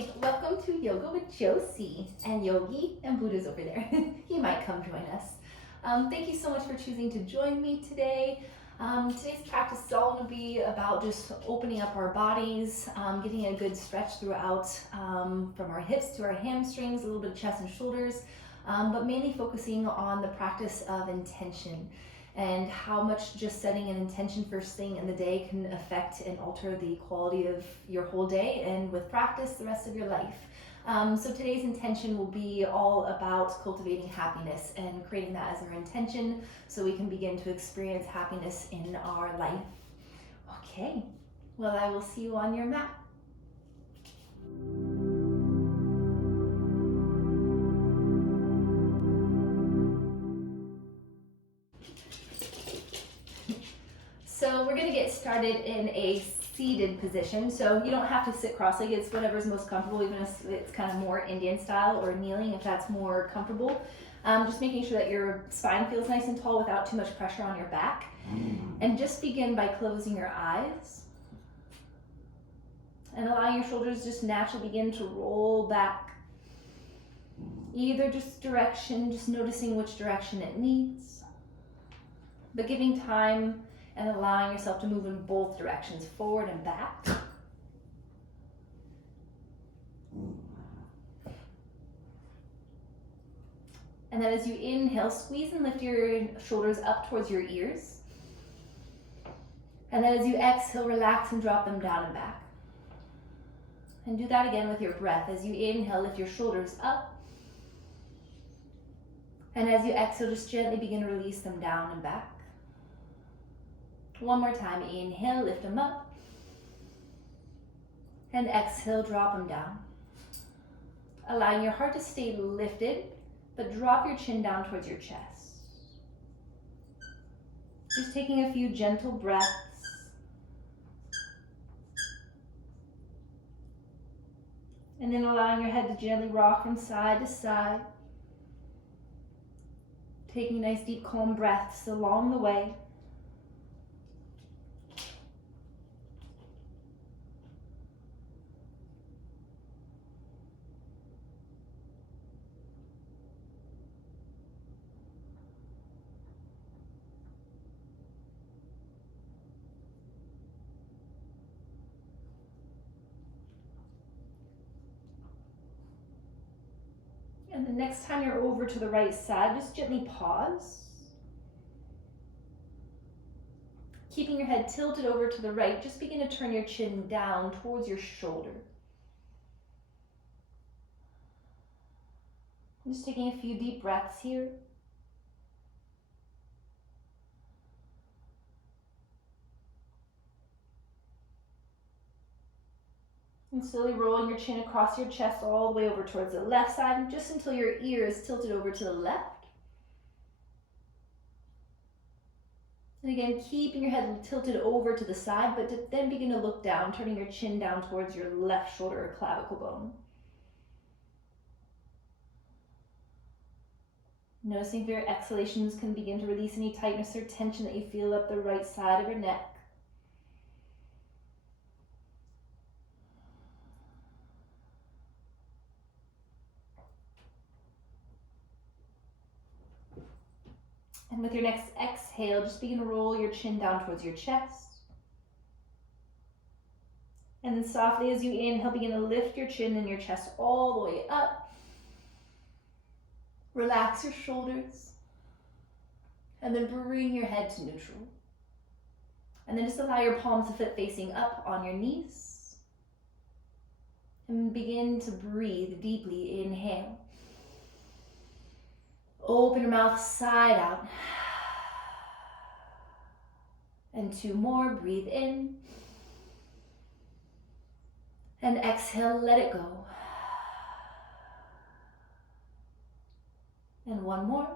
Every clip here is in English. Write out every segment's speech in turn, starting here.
Hi, welcome to Yoga with Josie and Yogi and Buddha's over there. He might come join us. Thank you so much for choosing to join me today. Today's practice is all going to be about just opening up our bodies, getting a good stretch throughout from our hips to our hamstrings, a little bit of chest and shoulders, but mainly focusing on the practice of intention and how much just setting an intention first thing in the day can affect and alter the quality of your whole day, and with practice, the rest of your life. So today's intention will be all about cultivating happiness and creating that as our intention so we can begin to experience happiness in our life. Okay, well, I will see you on your mat. So we're going to get started in a seated position. So you don't have to sit cross-legged, it's whatever's most comfortable, even if it's kind of more Indian style, or kneeling if that's more comfortable. Just making sure that your spine feels nice and tall without too much pressure on your back. And just begin by closing your eyes and allowing your shoulders just naturally begin to roll back. Either just direction, just noticing which direction it needs, but giving time and allowing yourself to move in both directions, forward and back. And then as you inhale, squeeze and lift your shoulders up towards your ears. And then as you exhale, relax and drop them down and back. And do that again with your breath. As you inhale, lift your shoulders up. And as you exhale, just gently begin to release them down and back. One more time, inhale, lift them up. And exhale, drop them down. Allowing your heart to stay lifted, but drop your chin down towards your chest. Just taking a few gentle breaths. And then allowing your head to gently rock from side to side. Taking nice deep calm breaths along the way. And the next time you're over to the right side, just gently pause. Keeping your head tilted over to the right, just begin to turn your chin down towards your shoulder. Just taking a few deep breaths here. And slowly rolling your chin across your chest all the way over towards the left side, just until your ear is tilted over to the left. And again, keeping your head tilted over to the side, but then begin to look down, turning your chin down towards your left shoulder or clavicle bone. Noticing if your exhalations can begin to release any tightness or tension that you feel up the right side of your neck. And with your next exhale, just begin to roll your chin down towards your chest. And then softly as you inhale, begin to lift your chin and your chest all the way up. Relax your shoulders. And then bring your head to neutral. And then just allow your palms to flip facing up on your knees. And begin to breathe deeply. Inhale. Open your mouth side out. And two more. Breathe in. And exhale, let it go. And one more.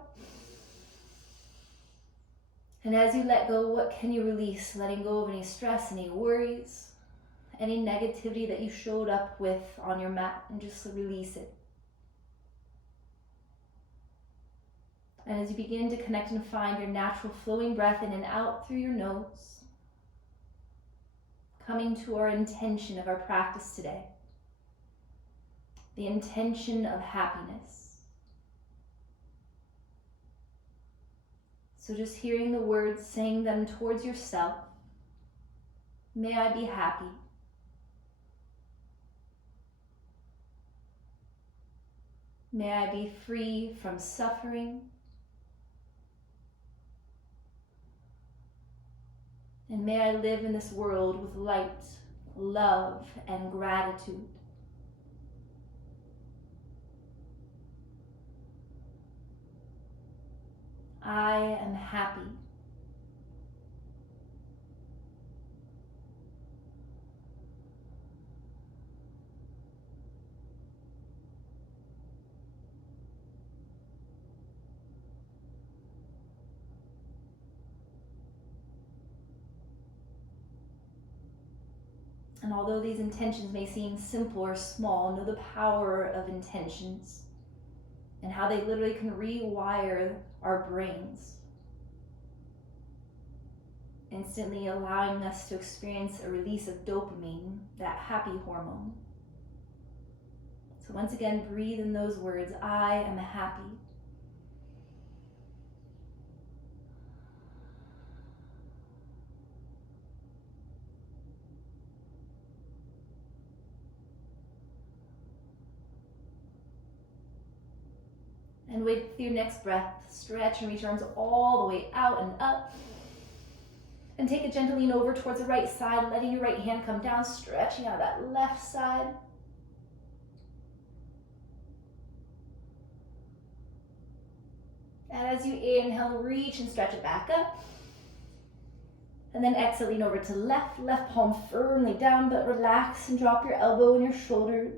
And as you let go, what can you release? Letting go of any stress, any worries, any negativity that you showed up with on your mat, and just release it. And as you begin to connect and find your natural flowing breath in and out through your nose, coming to our intention of our practice today. the intention of happiness. So just hearing the words, saying them towards yourself. May I be happy. May I be free from suffering. And may I live in this world with light, love, and gratitude. I am happy. And although these intentions may seem simple or small, know the power of intentions and how they literally can rewire our brains, instantly allowing us to experience a release of dopamine, that happy hormone. So once again, breathe in those words, I am happy. And with your next breath, stretch and reach your arms all the way out and up. And take a gentle lean over towards the right side, letting your right hand come down, stretching out that left side. And as you inhale, reach and stretch it back up. And then exhale, lean over to left palm firmly down, but relax and drop your elbow and your shoulder.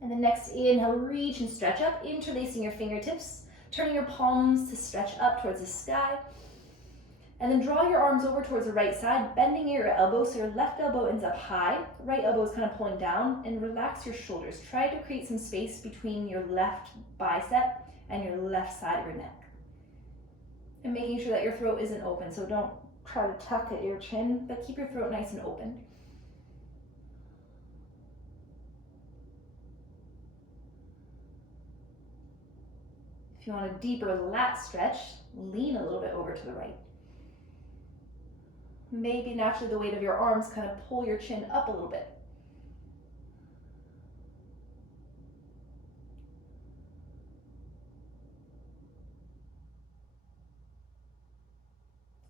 And then next inhale, reach and stretch up, interlacing your fingertips, turning your palms to stretch up towards the sky. And then draw your arms over towards the right side, bending your elbow so your left elbow ends up high, right elbow is kind of pulling down, and relax your shoulders. Try to create some space between your left bicep and your left side of your neck. And making sure that your throat isn't open, so don't try to tuck at your chin, but keep your throat nice and open. If you want a deeper lat stretch, lean a little bit over to the right. Maybe naturally the weight of your arms kind of pull your chin up a little bit.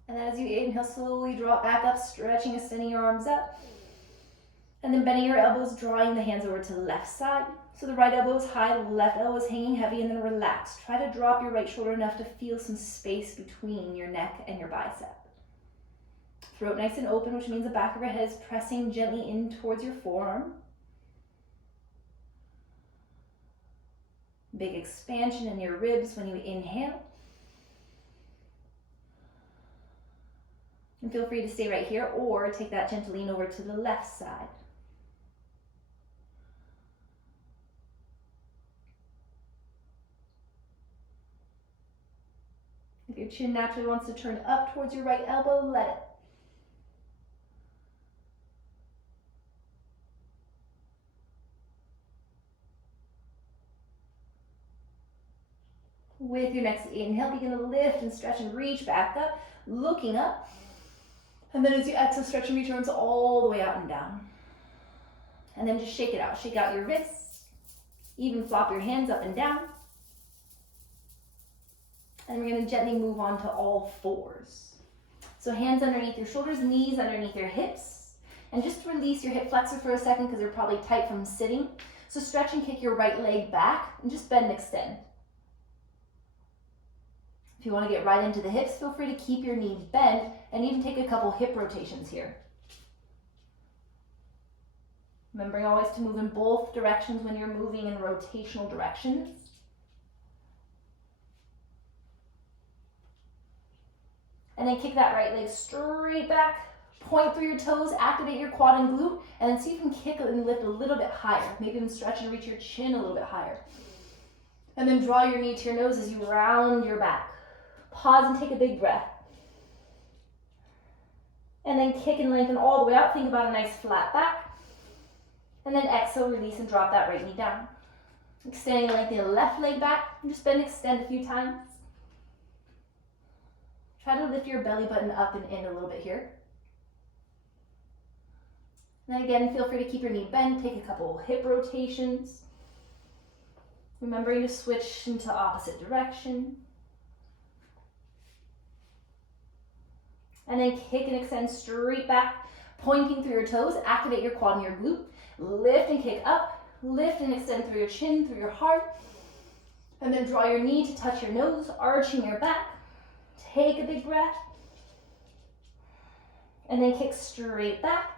And then as you inhale, slowly draw it back up, stretching, extending your arms up. And then bending your elbows, drawing the hands over to the left side. So the right elbow is high, the left elbow is hanging heavy, and then relax. Try to drop your right shoulder enough to feel some space between your neck and your bicep. Throat nice and open, which means the back of your head is pressing gently in towards your forearm. Big expansion in your ribs when you inhale. And feel free to stay right here or take that gentle lean over to the left side. If your chin naturally wants to turn up towards your right elbow, let it. With your next inhale, begin to lift and stretch and reach back up, looking up. And then as you exhale, stretch and reach your arms all the way out and down. And then just shake it out. Shake out your wrists. Even flop your hands up and down. And we're going to gently move on to all fours. So hands underneath your shoulders, knees underneath your hips. And just release your hip flexor for a second because they're probably tight from sitting. So stretch and kick your right leg back and just bend and extend. If you want to get right into the hips, feel free to keep your knees bent and even take a couple hip rotations here. Remembering always to move in both directions when you're moving in rotational directions. And then kick that right leg straight back, point through your toes, activate your quad and glute, and then see if you can kick and lift a little bit higher. Maybe even stretch and reach your chin a little bit higher. And then draw your knee to your nose as you round your back. Pause and take a big breath. And then kick and lengthen all the way out. Think about a nice flat back. And then exhale, release, and drop that right knee down. Extending and lengthening the left leg back. Just bend, extend a few times. Try to lift your belly button up and in a little bit here. And then again, feel free to keep your knee bent. Take a couple hip rotations. Remembering to switch into opposite direction. And then kick and extend straight back, pointing through your toes. Activate your quad and your glute. Lift and kick up. Lift and extend through your chin, through your heart. And then draw your knee to touch your nose, arching your back. Take a big breath. And then kick straight back.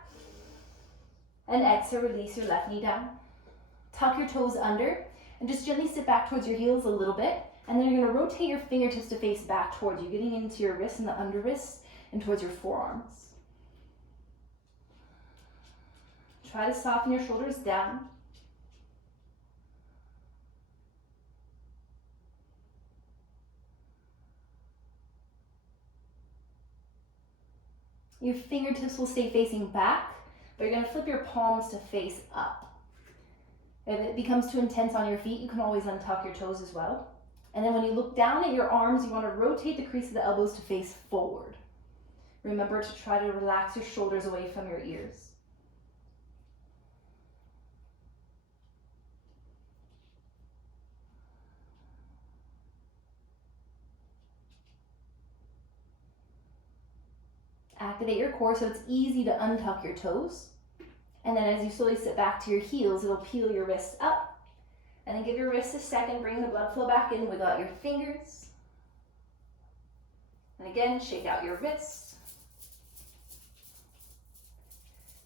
And exhale, release your left knee down. Tuck your toes under and just gently sit back towards your heels a little bit. And then you're going to rotate your fingertips to face back towards you, getting into your wrists and the under wrists and towards your forearms. Try to soften your shoulders down. Your fingertips will stay facing back, but you're going to flip your palms to face up. If it becomes too intense on your feet, you can always untuck your toes as well. And then when you look down at your arms, you want to rotate the crease of the elbows to face forward. Remember to try to relax your shoulders away from your ears. Activate your core so it's easy to untuck your toes. And then as you slowly sit back to your heels, it'll peel your wrists up. And then give your wrists a second, bring the blood flow back in, wiggle out your fingers. And again, shake out your wrists.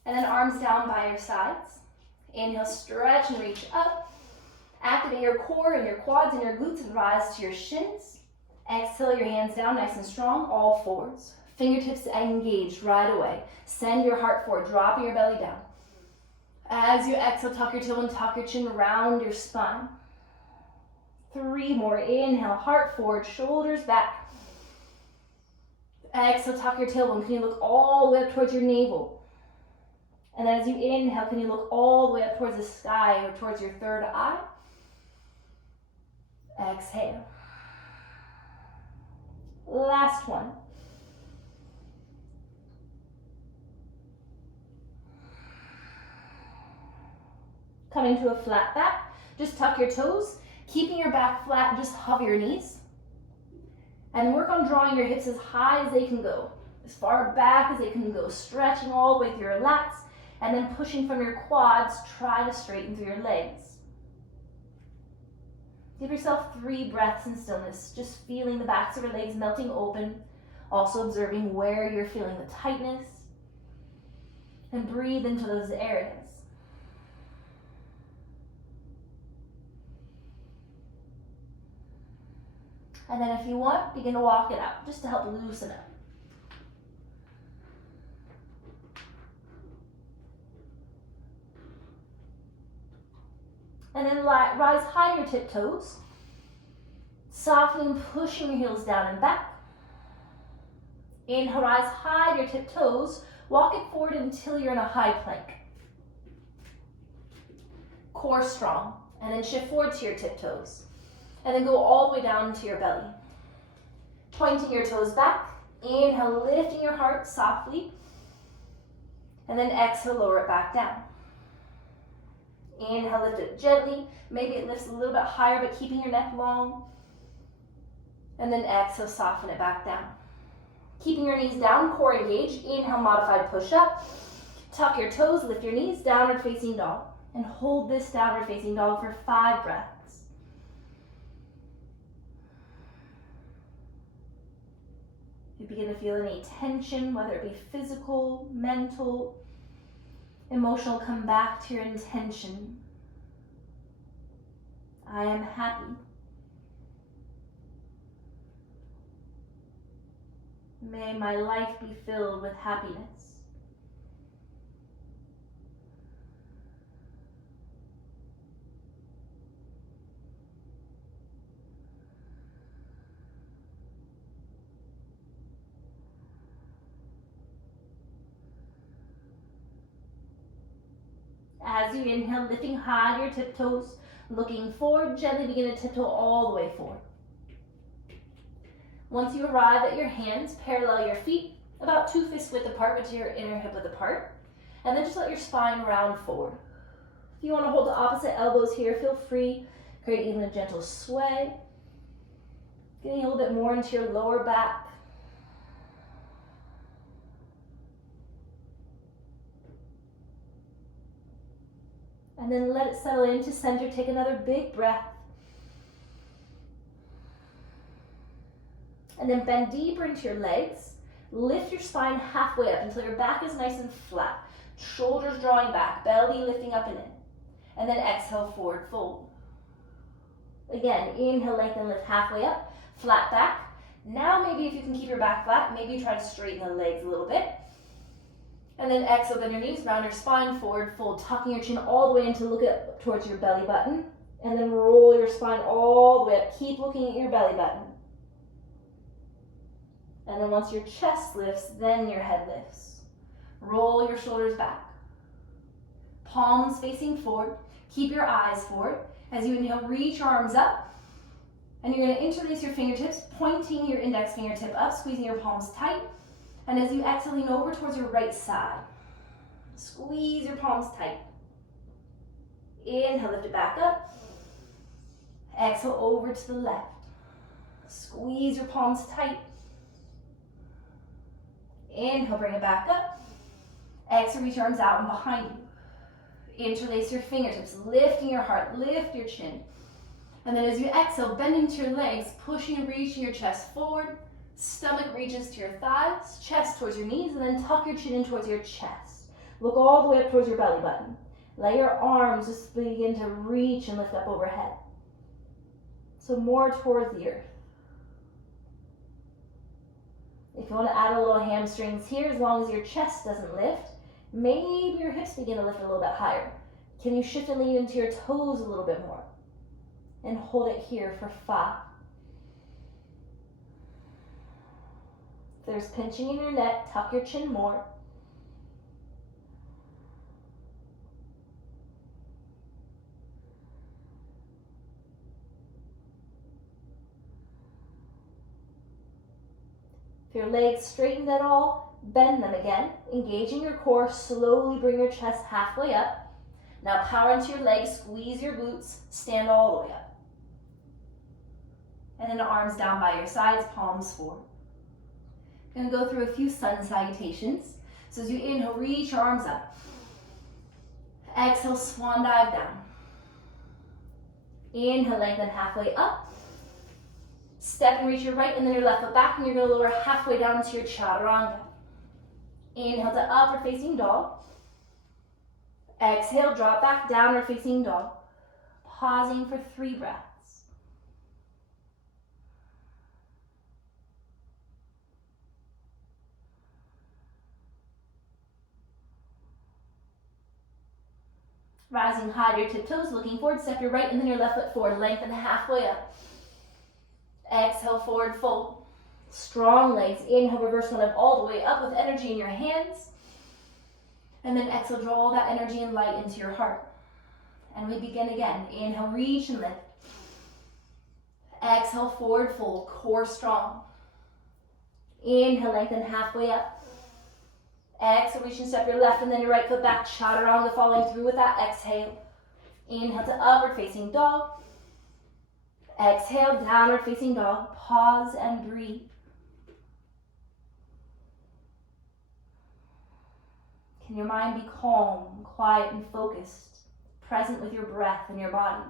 And then arms down by your sides. Inhale, stretch and reach up. Activate your core and your quads and your glutes and rise to your shins. Exhale your hands down nice and strong, all fours. Fingertips engaged right away. Send your heart forward, dropping your belly down. As you exhale, tuck your tailbone, tuck your chin, round your spine. 3 more. Inhale, heart forward, shoulders back. Exhale, tuck your tailbone. Can you look all the way up towards your navel? And then as you inhale, can you look all the way up towards the sky or towards your third eye? Exhale. Last one. Coming to a flat back, just tuck your toes, keeping your back flat, just hover your knees. And work on drawing your hips as high as they can go, as far back as they can go, stretching all the way through your lats, and then pushing from your quads, try to straighten through your legs. Give yourself 3 breaths in stillness, just feeling the backs of your legs melting open, also observing where you're feeling the tightness, and breathe into those areas. And then if you want, begin to walk it out, just to help loosen up. And then rise high on your tiptoes, softening, pushing your heels down and back. Inhale, rise high on your tiptoes, walk it forward until you're in a high plank. Core strong, and then shift forward to your tiptoes. And then go all the way down to your belly. Pointing your toes back. Inhale, lifting your heart softly. And then exhale, lower it back down. Inhale, lift it gently. Maybe it lifts a little bit higher, but keeping your neck long. And then exhale, soften it back down. Keeping your knees down, core engaged. Inhale, modified push up. Tuck your toes, lift your knees, downward facing dog. And hold this downward facing dog for 5 breaths. You begin to feel any tension, whether it be physical, mental, emotional, come back to your intention. I am happy. May my life be filled with happiness. As you inhale, lifting high to your tiptoes, looking forward, gently begin to tiptoe all the way forward. Once you arrive at your hands, parallel your feet, about 2 fists width apart, but to your inner hip width apart. And then just let your spine round forward. If you want to hold the opposite elbows here, feel free. Create even a gentle sway. Getting a little bit more into your lower back. And then let it settle into center. Take another big breath. And then bend deeper into your legs. Lift your spine halfway up until your back is nice and flat. Shoulders drawing back, belly lifting up and in. And then exhale, forward fold. Again, inhale, lengthen, lift halfway up, flat back. Now maybe if you can keep your back flat, maybe try to straighten the legs a little bit. And then exhale, bend your knees, round your spine, forward fold, tucking your chin all the way in to look up towards your belly button. And then roll your spine all the way up. Keep looking at your belly button. And then once your chest lifts, then your head lifts. Roll your shoulders back. Palms facing forward. Keep your eyes forward. As you inhale, reach your arms up. And you're going to interlace your fingertips, pointing your index fingertip up, squeezing your palms tight. And as you exhale, lean over towards your right side. Squeeze your palms tight. Inhale, lift it back up. Exhale, over to the left. Squeeze your palms tight. Inhale, bring it back up. Exhale, reach your arms out and behind you. Interlace your fingertips, lifting your heart, lift your chin. And then as you exhale, bend into your legs, pushing and reaching your chest forward. Stomach reaches to your thighs, chest towards your knees, and then tuck your chin in towards your chest. Look all the way up towards your belly button. Let your arms just begin to reach and lift up overhead. So more towards the earth. If you want to add a little hamstrings here, as long as your chest doesn't lift, maybe your hips begin to lift a little bit higher. Can you shift and lean into your toes a little bit more? And hold it here for 5. If there's pinching in your neck, tuck your chin more. If your legs straightened at all, bend them again. Engaging your core, slowly bring your chest halfway up. Now power into your legs, squeeze your glutes, stand all the way up. And then arms down by your sides, palms forward. Going to go through a few sun salutations. So as you inhale, reach your arms up. Exhale, swan dive down. Inhale, lengthen halfway up. Step and reach your right and then your left foot back, and you're going to lower halfway down to your chaturanga. Inhale to upward facing dog. Exhale, drop back, downward facing dog. Pausing for 3 breaths. Rising high to your tiptoes, looking forward, step your right and then your left foot forward, lengthen halfway up. Exhale, forward fold. Strong legs. Inhale, reverse one up all the way up with energy in your hands. And then exhale, draw all that energy and light into your heart. And we begin again. Inhale, reach and lift. Exhale, forward fold, core strong. Inhale, lengthen halfway up. Exhale, reach and step your left and then your right foot back. Chaturanga, following through with that exhale. Inhale to upward facing dog. Exhale, downward facing dog. Pause and breathe. Can your mind be calm, quiet, and focused, present with your breath and your body?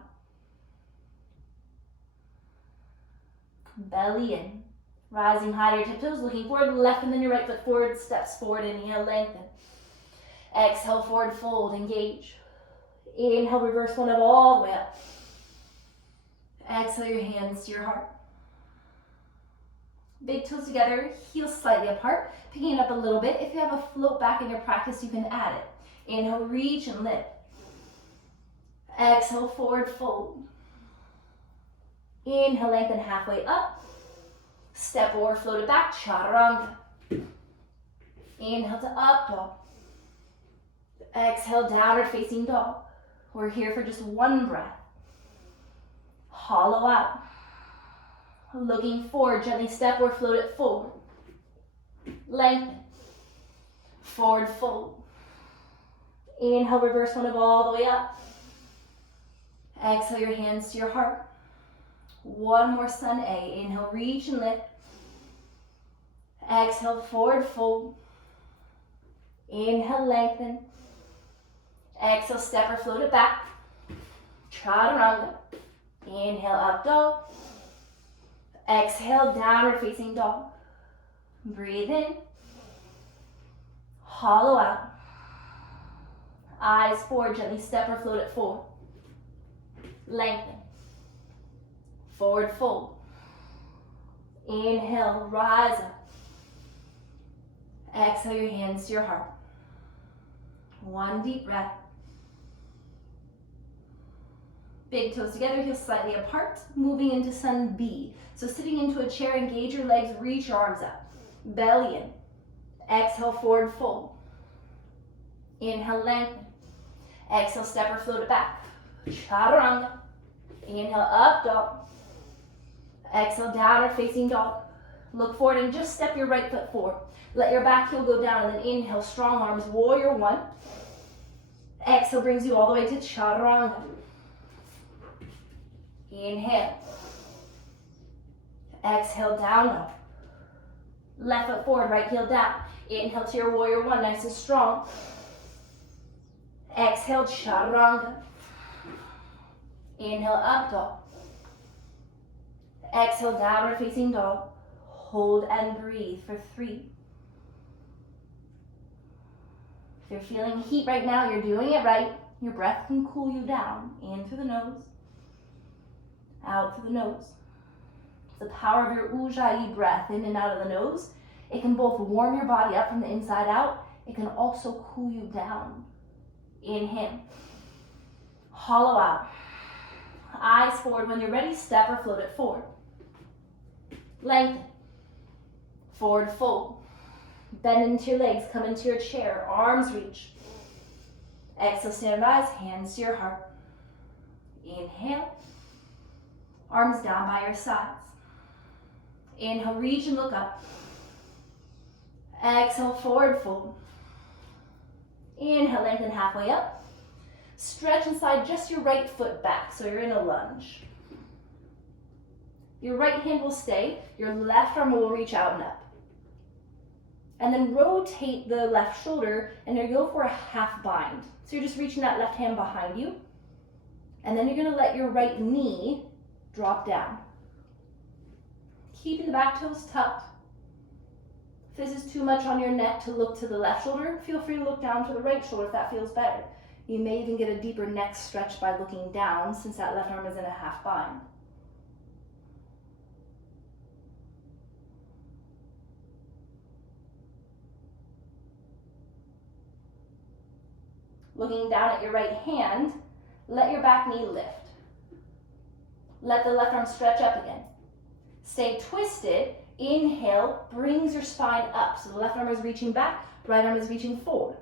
Belly in. Rising high to your tiptoes, looking forward, left and then your right foot forward, steps forward, inhale, lengthen. Exhale, forward fold, engage. Inhale, reverse one up all the way up. Exhale your hands to your heart. Big toes together, heels slightly apart, picking it up a little bit. If you have a float back in your practice, you can add it. Inhale, reach and lift. Exhale, forward fold. Inhale, lengthen halfway up. Step or float it back, chaturanga. Inhale to up dog. Exhale, downward facing dog. We're here for just one breath. Hollow out. Looking forward, gently step or float it forward. Lengthen. Forward fold. Inhale, reverse one of all the way up. Exhale your hands to your heart. One more sun A. Inhale, reach and lift. Exhale, forward fold. Inhale, lengthen. Exhale, step or float it back. Chaturanga. Inhale, up dog. Exhale, downward facing dog. Breathe in. Hollow out. Eyes forward, gently step or float it forward. Lengthen. Forward fold. Inhale, rise up. Exhale your hands to your heart. One deep breath. Big toes together, heels slightly apart, moving into sun B. So sitting into a chair, engage your legs, reach your arms up. Belly in. Exhale, forward fold. Inhale, lengthen. Exhale, step or float it back. Chaturanga. Inhale, up dog. Exhale, downward facing dog. Look forward and just step your right foot forward. Let your back heel go down and then inhale, strong arms, warrior one. Exhale brings you all the way to chaturanga. Inhale. Exhale, down dog. Left foot forward, right heel down. Inhale to your warrior one, nice and strong. Exhale, chaturanga. Inhale, up dog. Exhale, downward facing dog. Hold and breathe for 3. If you're feeling heat right now, you're doing it right. Your breath can cool you down. In through the nose, out through the nose. The power of your Ujjayi breath in and out of the nose. It can both warm your body up from the inside out. It can also cool you down. Inhale. Hollow out. Eyes forward. When you're ready, step or float it forward. Lengthen. Forward fold. Bend into your legs. Come into your chair. Arms reach. Exhale, standardise. Hands to your heart. Inhale. Arms down by your sides. Inhale, reach and look up. Exhale, forward fold. Inhale, lengthen halfway up. Stretch and slide just your right foot back, so you're in a lunge. Your right hand will stay, your left arm will reach out and up. And then rotate the left shoulder, and you go for a half bind. So you're just reaching that left hand behind you. And then you're gonna let your right knee drop down. Keeping the back toes tucked. If this is too much on your neck to look to the left shoulder, feel free to look down to the right shoulder if that feels better. You may even get a deeper neck stretch by looking down, since that left arm is in a half bind. Looking down at your right hand, let your back knee lift. Let the left arm stretch up again. Stay twisted. Inhale, brings your spine up. So the left arm is reaching back, right arm is reaching forward.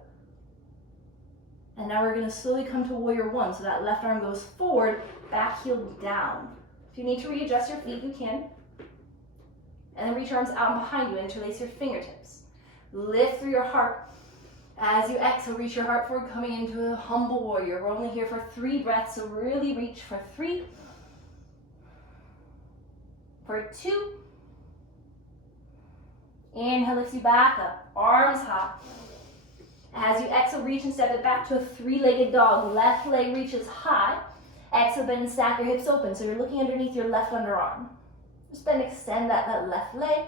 And now we're going to slowly come to warrior one. So that left arm goes forward, back heel down. If you need to readjust your feet, you can. And then reach your arms out and behind you, interlace your fingertips. Lift through your heart. As you exhale, reach your heart forward, coming into a humble warrior. We're only here for 3 breaths, so really reach for 3. For 2. Inhale, lifts you back up, arms high. As you exhale, reach and step it back to a 3-legged dog. Left leg reaches high. Exhale, bend and stack your hips open, so you're looking underneath your left underarm. Just then extend that left leg.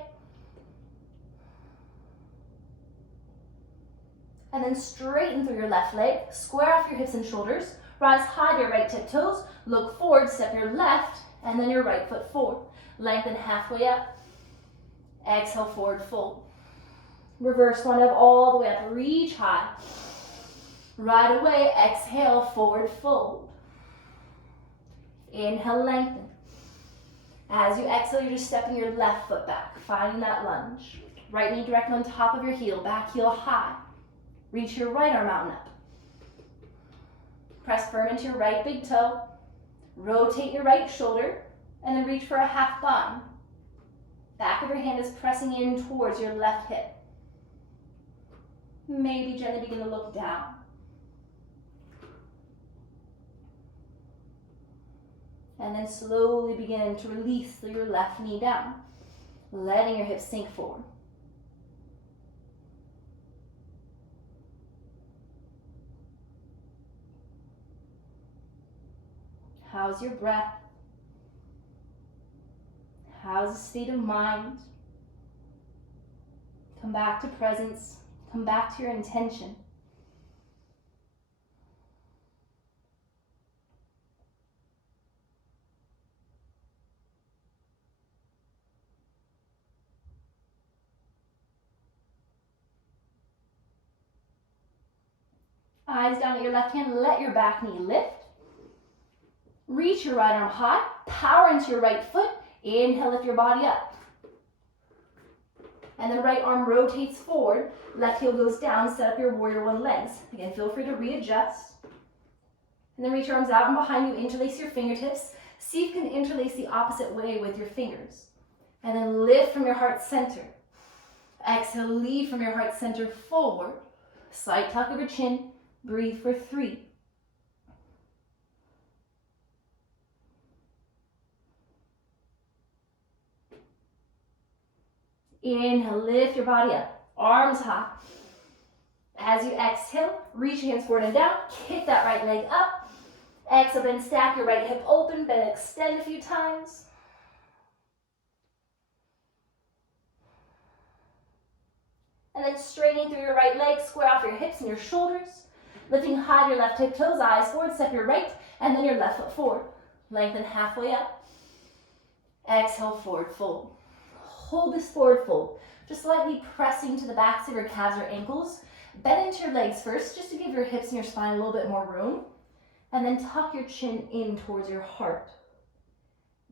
And then straighten through your left leg. Square off your hips and shoulders. Rise high to your right tiptoes. Look forward, step your left, and then your right foot forward. Lengthen halfway up. Exhale, forward fold. Reverse one of all the way up. Reach high. Right away, exhale, forward fold. Inhale, lengthen. As you exhale, you're just stepping your left foot back, finding that lunge. Right knee direct on top of your heel, back heel high. Reach your right arm out and up. Press firm into your right big toe. Rotate your right shoulder, and then reach for a half bind. Back of your hand is pressing in towards your left hip. Maybe gently begin to look down. And then slowly begin to release your left knee down, letting your hips sink forward. How's your breath? How's the state of mind? Come back to presence. Come back to your intention. Eyes down at your left hand. Let your back knee lift. Reach your right arm high. Power into your right foot. Inhale, lift your body up. And the right arm rotates forward. Left heel goes down. Set up your warrior one legs. Again, feel free to readjust. And then reach your arms out and behind you. Interlace your fingertips. See if you can interlace the opposite way with your fingers. And then lift from your heart center. Exhale, lead from your heart center forward. Slight tuck of your chin. Breathe for 3. Inhale, lift your body up. Arms high. As you exhale, reach your hands forward and down. Kick that right leg up. Exhale, then stack your right hip open. Then extend a few times. And then straightening through your right leg, square off your hips and your shoulders. Lifting high your left hip toes, eyes forward, step your right, and then your left foot forward. Lengthen halfway up. Exhale, forward fold. Hold this forward fold. Just lightly pressing to the backs of your calves or ankles. Bend into your legs first, just to give your hips and your spine a little bit more room. And then tuck your chin in towards your heart.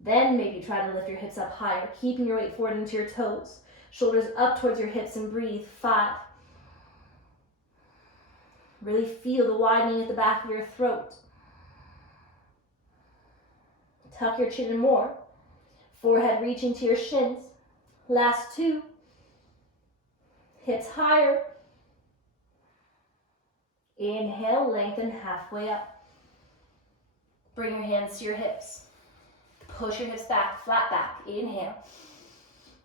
Then maybe try to lift your hips up higher, keeping your weight forward into your toes. Shoulders up towards your hips and breathe. 5. Really feel the widening at the back of your throat. Tuck your chin in more. Forehead reaching to your shins. Last 2. Hips higher. Inhale, lengthen halfway up. Bring your hands to your hips. Push your hips back, flat back. Inhale.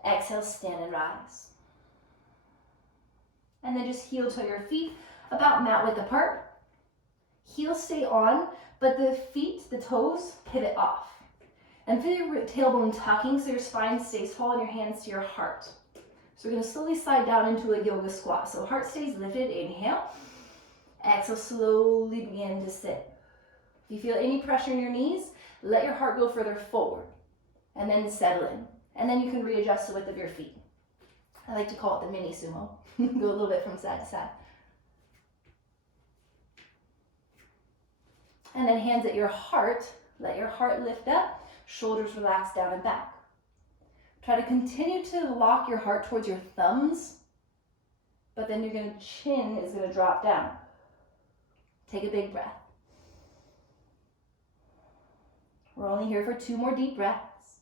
Exhale, stand and rise. And then just heel toe your feet about mat width apart. Heels stay on, but the feet, the toes, pivot off. And feel your tailbone tucking so your spine stays tall and your hands to your heart. So we're going to slowly slide down into a yoga squat. So heart stays lifted, inhale. Exhale, slowly begin to sit. If you feel any pressure in your knees, let your heart go further forward. And then settle in. And then you can readjust the width of your feet. I like to call it the mini sumo. Go a little bit from side to side. And then hands at your heart. Let your heart lift up. Shoulders relax down and back. Try to continue to lock your heart towards your thumbs. But then your chin is going to drop down. Take a big breath. We're only here for 2 more deep breaths.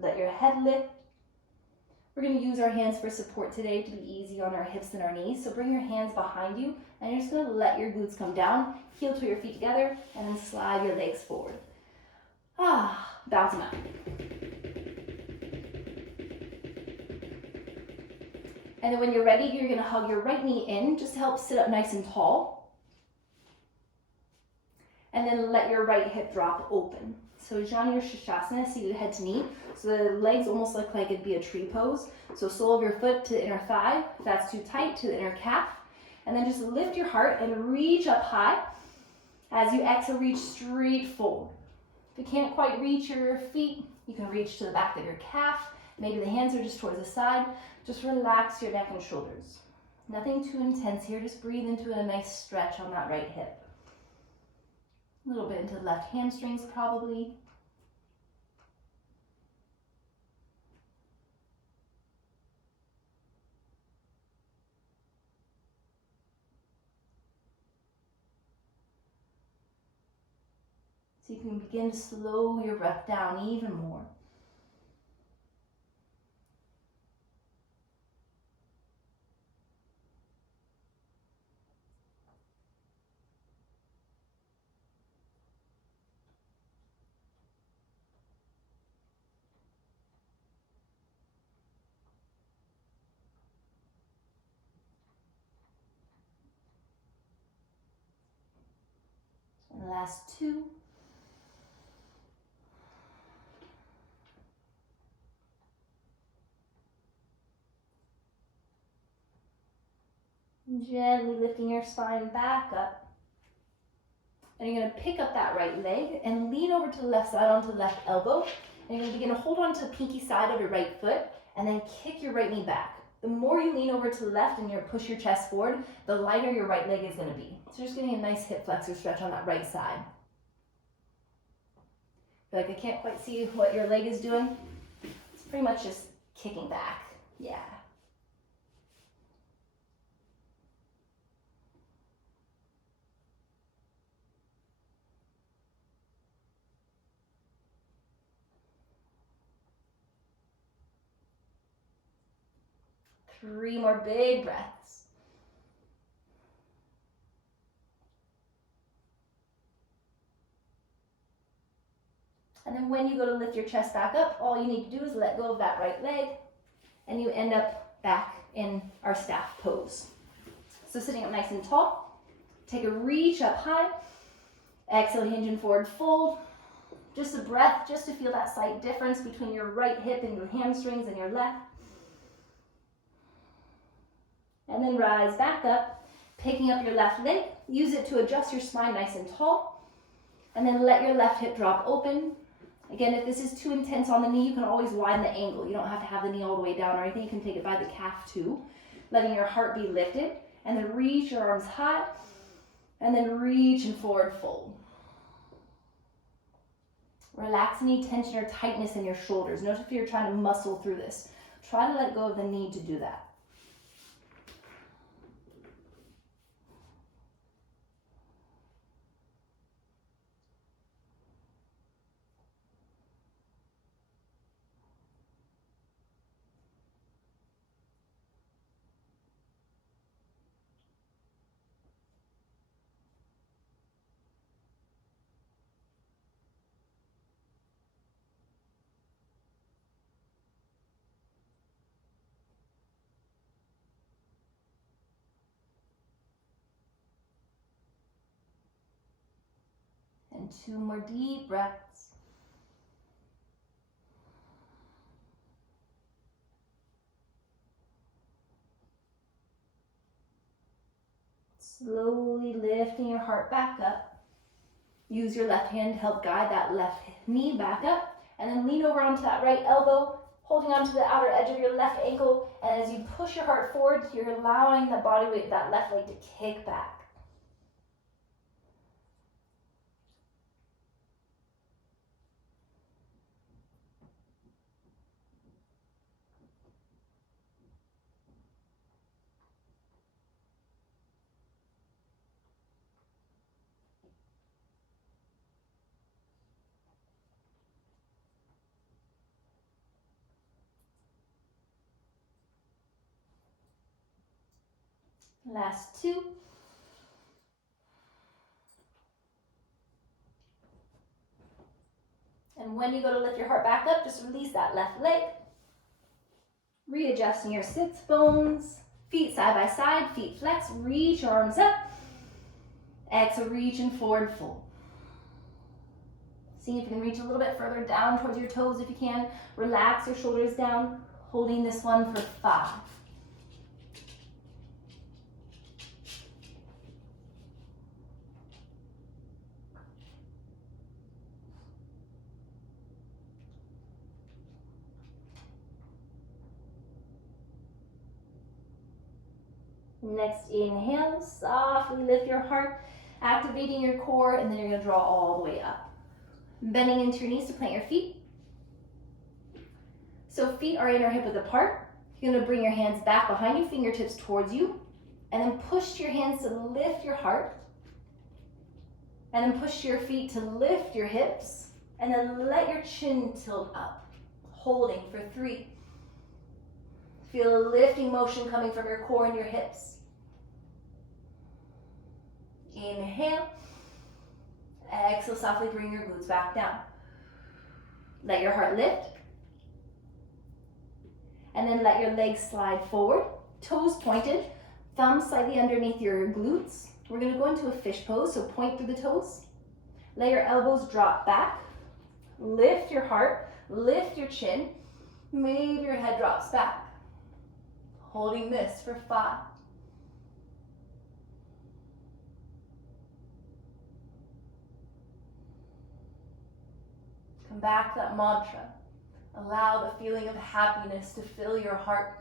Let your head lift. We're going to use our hands for support today to be easy on our hips and our knees. So bring your hands behind you and you're just going to let your glutes come down. Heel to your feet together and then slide your legs forward. Bounce them out. And then when you're ready, you're going to hug your right knee in just to help sit up nice and tall. And then let your right hip drop open. So Janu Shasana, seated head to knee. So the legs almost look like it'd be a tree pose. So sole of your foot to the inner thigh. If that's too tight, to the inner calf. And then just lift your heart and reach up high. As you exhale, reach straight forward. If you can't quite reach your feet, you can reach to the back of your calf. Maybe the hands are just towards the side. Just relax your neck and shoulders. Nothing too intense here. Just breathe into a nice stretch on that right hip. A little bit into the left hamstrings probably. So you can begin to slow your breath down even more. And last two. Gently lifting your spine back up. And you're going to pick up that right leg and lean over to the left side onto the left elbow. And you're going to begin to hold on to the pinky side of your right foot and then kick your right knee back. The more you lean over to the left and you push your chest forward, the lighter your right leg is going to be. So just getting a nice hip flexor stretch on that right side. Feel like I can't quite see what your leg is doing? It's pretty much just kicking back. Yeah. Three more big breaths. And then when you go to lift your chest back up, all you need to do is let go of that right leg and you end up back in our staff pose. So sitting up nice and tall, take a reach up high, exhale, hinge and forward fold. Just a breath, just to feel that slight difference between your right hip and your hamstrings and your left. And then rise back up, picking up your left leg, use it to adjust your spine nice and tall, and then let your left hip drop open. Again, if this is too intense on the knee, you can always widen the angle. You don't have to have the knee all the way down or anything. You can take it by the calf too, letting your heart be lifted, and then reach your arms high, and then reach and forward fold. Relax any tension or tightness in your shoulders. Notice if you're trying to muscle through this. Try to let go of the need to do that. And two more deep breaths. Slowly lifting your heart back up. Use your left hand to help guide that left knee back up. And then lean over onto that right elbow, holding onto the outer edge of your left ankle. And as you push your heart forward, you're allowing the body weight of that left leg to kick back. Last two. And when you go to lift your heart back up, just release that left leg. Readjusting your sits bones. Feet side by side, feet flex. Reach your arms up. Exhale, reach and forward fold. See if you can reach a little bit further down towards your toes if you can. Relax your shoulders down. Holding this one for 5. Next inhale, softly lift your heart, activating your core, and then you're going to draw all the way up. Bending into your knees to plant your feet. So feet are inner hip width apart. You're going to bring your hands back behind you, fingertips towards you, and then push your hands to lift your heart. And then push your feet to lift your hips, and then let your chin tilt up, holding for 3. Feel a lifting motion coming from your core and your hips. Inhale. Exhale, softly bring your glutes back down. Let your heart lift. And then let your legs slide forward, toes pointed, thumbs slightly underneath your glutes. We're going to go into a fish pose, so point through the toes. Let your elbows drop back. Lift your heart, lift your chin. Maybe your head drops back. Holding this for 5. Come back to that mantra. Allow the feeling of happiness to fill your heart.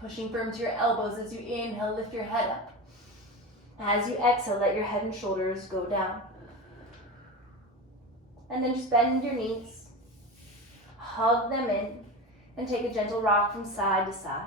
Pushing firm to your elbows as you inhale, lift your head up. As you exhale, let your head and shoulders go down. And then just bend your knees, hug them in, and take a gentle rock from side to side.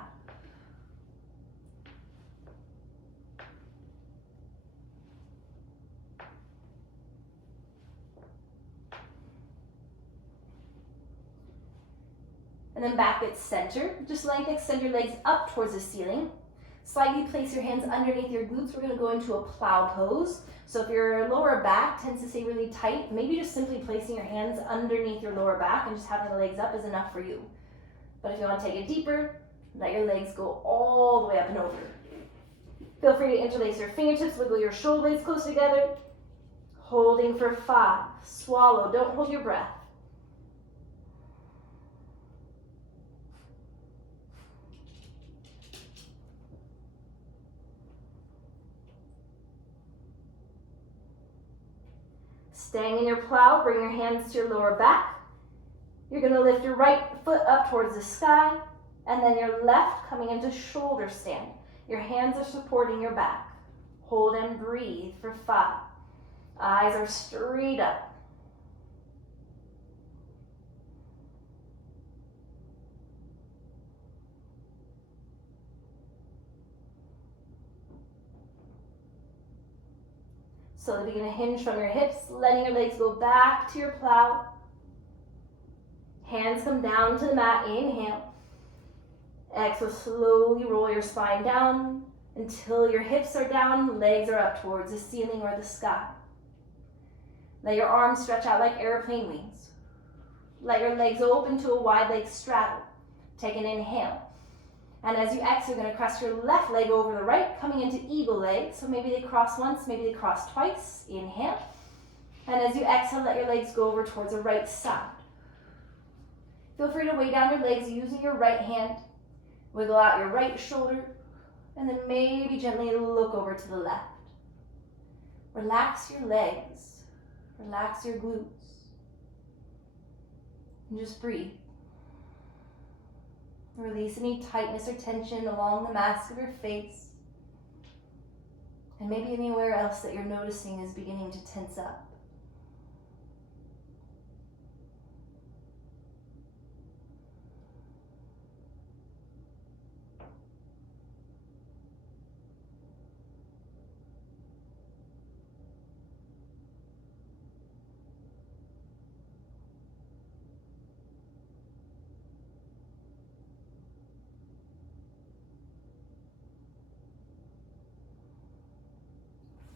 And then back at center. Just extend your legs up towards the ceiling. Slightly place your hands underneath your glutes. We're going to go into a plow pose. So if your lower back tends to stay really tight, maybe just simply placing your hands underneath your lower back and just having the legs up is enough for you. But if you want to take it deeper, let your legs go all the way up and over. Feel free to interlace your fingertips, wiggle your shoulder blades close together. Holding for 5. Swallow, don't hold your breath. Staying in your plow, bring your hands to your lower back. You're going to lift your right foot up towards the sky, and then your left coming into shoulder stand. Your hands are supporting your back. Hold and breathe for 5. Eyes are straight up. Slowly begin to hinge from your hips, letting your legs go back to your plow. Hands come down to the mat, inhale. Exhale, slowly roll your spine down until your hips are down, legs are up towards the ceiling or the sky. Let your arms stretch out like airplane wings. Let your legs open to a wide leg straddle. Take an inhale. And as you exhale, you're going to cross your left leg over the right, coming into eagle leg. So maybe they cross once, maybe they cross twice. Inhale. And as you exhale, let your legs go over towards the right side. Feel free to weigh down your legs using your right hand. Wiggle out your right shoulder. And then maybe gently look over to the left. Relax your legs. Relax your glutes. And just breathe. Release any tightness or tension along the mask of your face. And maybe anywhere else that you're noticing is beginning to tense up.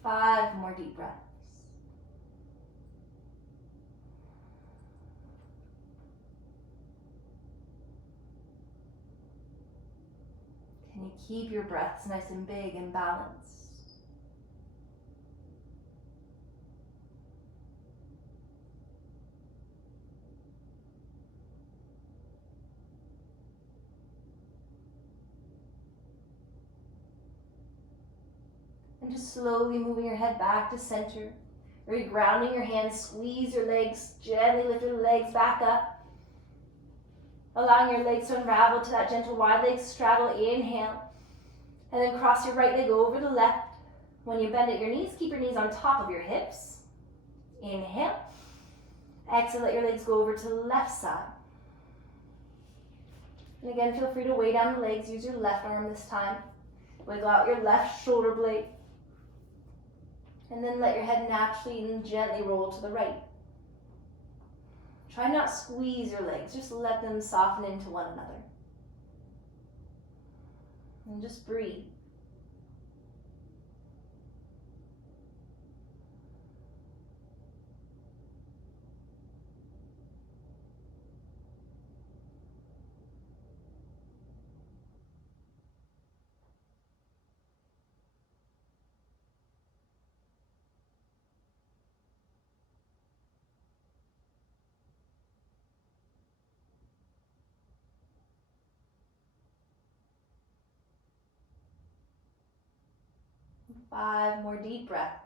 Five more deep breaths. Can you keep your breaths nice and big and balanced? And just slowly moving your head back to center. Regrounding your hands, squeeze your legs, gently lift your legs back up. Allowing your legs to unravel to that gentle wide leg straddle, inhale. And then cross your right leg over the left. When you bend at your knees, keep your knees on top of your hips. Inhale. Exhale, let your legs go over to the left side. And again, feel free to weigh down the legs. Use your left arm this time. Wiggle out your left shoulder blade. And then let your head naturally and gently roll to the right. Try not to squeeze your legs, just let them soften into one another. And just breathe. Five more deep breaths.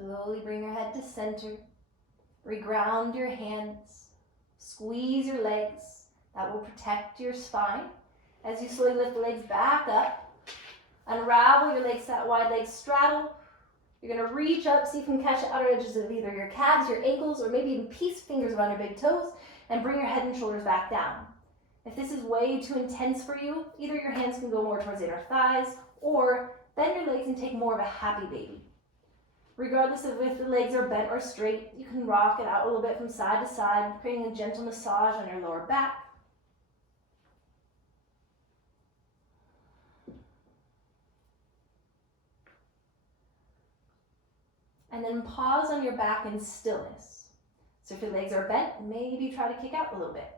Slowly bring your head to center. Reground your hands. Squeeze your legs. That will protect your spine. As you slowly lift the legs back up, unravel your legs, that wide legs straddle. You're going to reach up, see if you can catch the outer edges of either your calves, your ankles, or maybe even piece fingers around your big toes, and bring your head and shoulders back down. If this is way too intense for you, either your hands can go more towards the inner thighs, or bend your legs and take more of a happy baby. Regardless of if the legs are bent or straight, you can rock it out a little bit from side to side, creating a gentle massage on your lower back. And then pause on your back in stillness. So if your legs are bent, maybe try to kick out a little bit.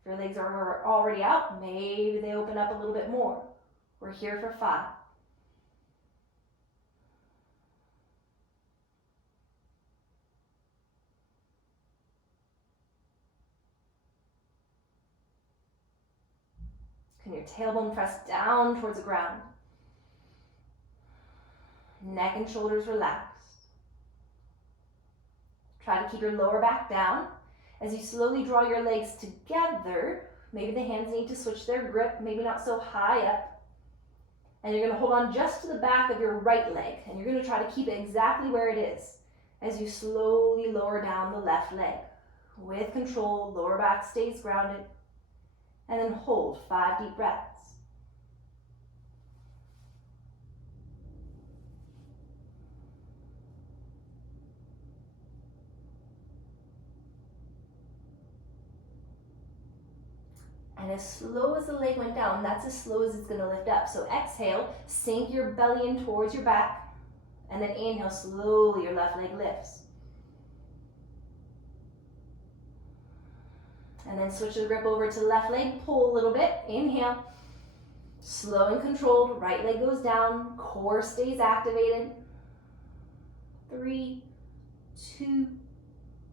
If your legs are already out, maybe they open up a little bit more. We're here for 5. Can your tailbone press down towards the ground? Neck and shoulders relaxed. Try to keep your lower back down. As you slowly draw your legs together, maybe the hands need to switch their grip, maybe not so high up. And you're going to hold on just to the back of your right leg, and you're going to try to keep it exactly where it is as you slowly lower down the left leg. With control, lower back stays grounded. And then hold 5 deep breaths. And as slow as the leg went down, that's as slow as it's going to lift up. So exhale, sink your belly in towards your back, and then inhale, slowly your left leg lifts. And then switch the grip over to the left leg, pull a little bit, inhale. Slow and controlled, right leg goes down, core stays activated. 3, 2,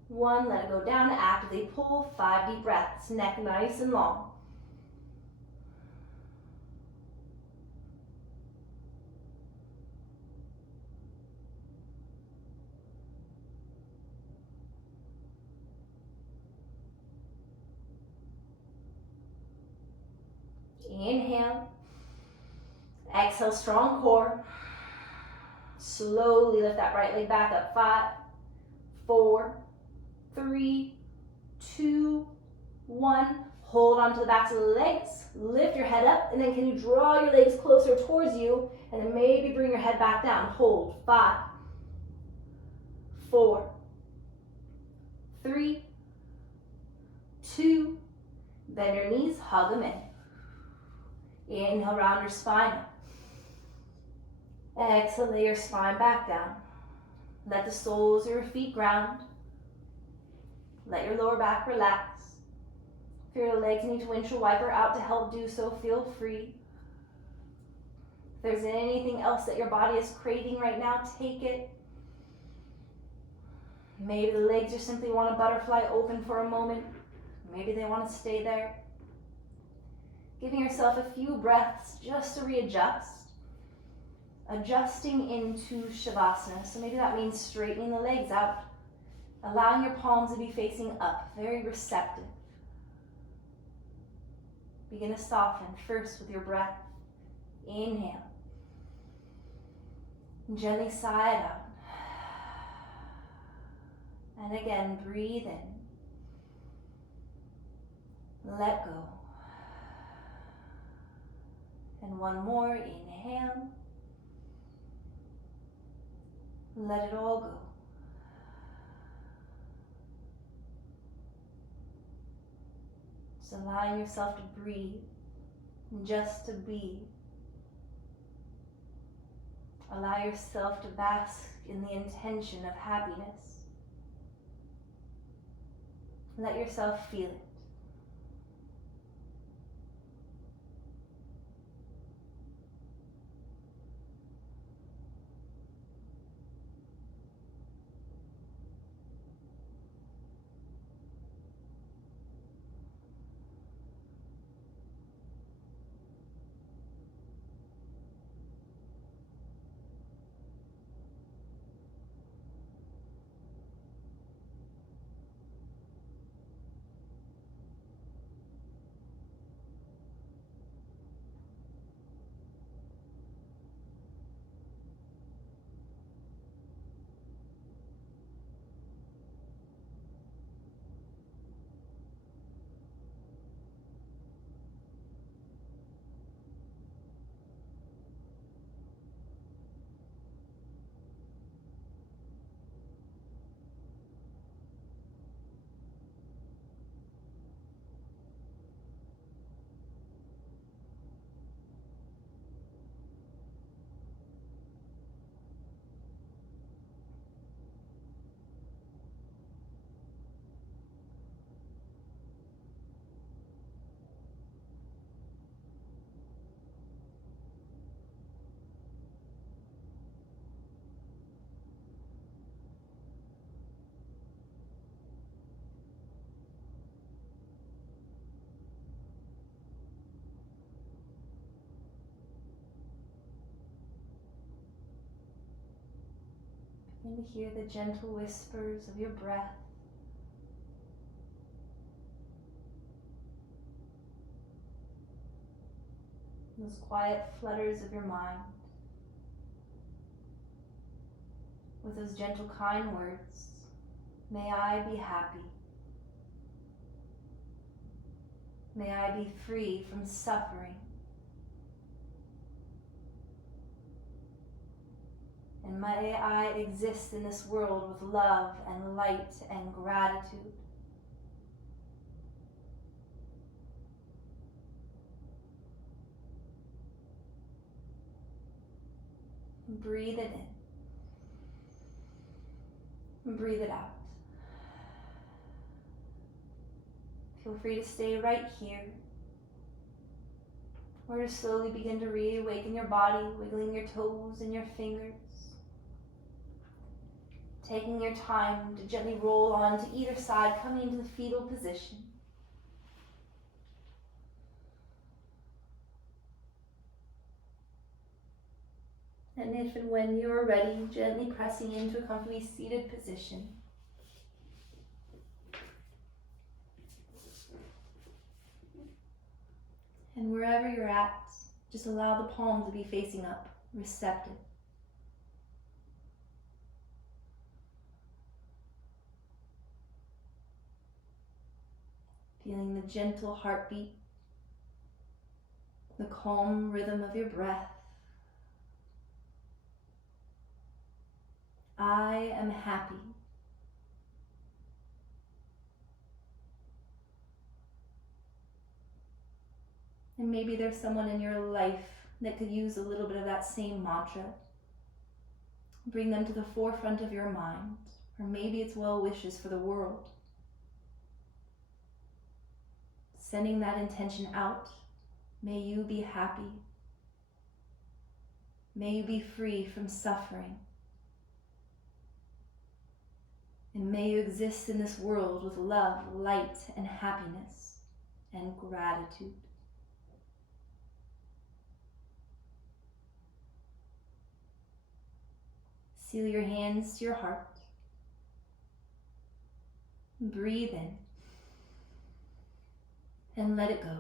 1, let it go down, activate, pull, 5 deep breaths, neck nice and long. Inhale, exhale, strong core. Slowly lift that right leg back up, 5, 4, 3, 2, 1. Hold on to the backs of the legs, lift your head up, and then can you draw your legs closer towards you, and then maybe bring your head back down. Hold, 5, 4, 3, 2, bend your knees, hug them in. Inhale, round your spine up. Exhale, lay your spine back down. Let the soles of your feet ground. Let your lower back relax. If your legs need to windshield wiper out to help do so, feel free. If there's anything else that your body is craving right now, take it. Maybe the legs just simply want a butterfly open for a moment. Maybe they want to stay there. Giving yourself a few breaths just to readjust. Adjusting into Shavasana. So maybe that means straightening the legs out. Allowing your palms to be facing up, very receptive. Begin to soften first with your breath. Inhale. And gently sigh it out. And again, breathe in. Let go. And one more, inhale. Let it all go. Just allowing yourself to breathe and just to be. Allow yourself to bask in the intention of happiness. Let yourself feel it. Begin to hear the gentle whispers of your breath. Those quiet flutters of your mind. With those gentle, kind words, may I be happy. May I be free from suffering. And may I exist in this world with love and light and gratitude. Breathe it in. And breathe it out. Feel free to stay right here. Or to slowly begin to reawaken your body, wiggling your toes and your fingers. Taking your time to gently roll on to either side, coming into the fetal position. And if and when you are ready, gently pressing into a comfortably seated position. And wherever you're at, just allow the palm to be facing up, receptive. Feeling the gentle heartbeat, the calm rhythm of your breath. I am happy. And maybe there's someone in your life that could use a little bit of that same mantra. Bring them to the forefront of your mind, or maybe it's well wishes for the world. Sending that intention out. May you be happy. May you be free from suffering. And may you exist in this world with love, light, and happiness, and gratitude. Seal your hands to your heart. Breathe in and let it go.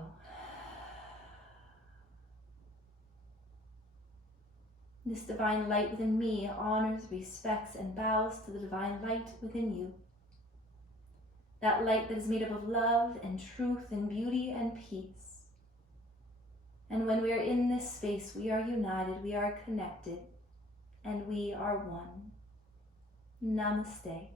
This divine light within me honors, respects, and bows to the divine light within you. That light that is made up of love and truth and beauty and peace. And when we are in this space, we are united, we are connected, and we are one. Namaste.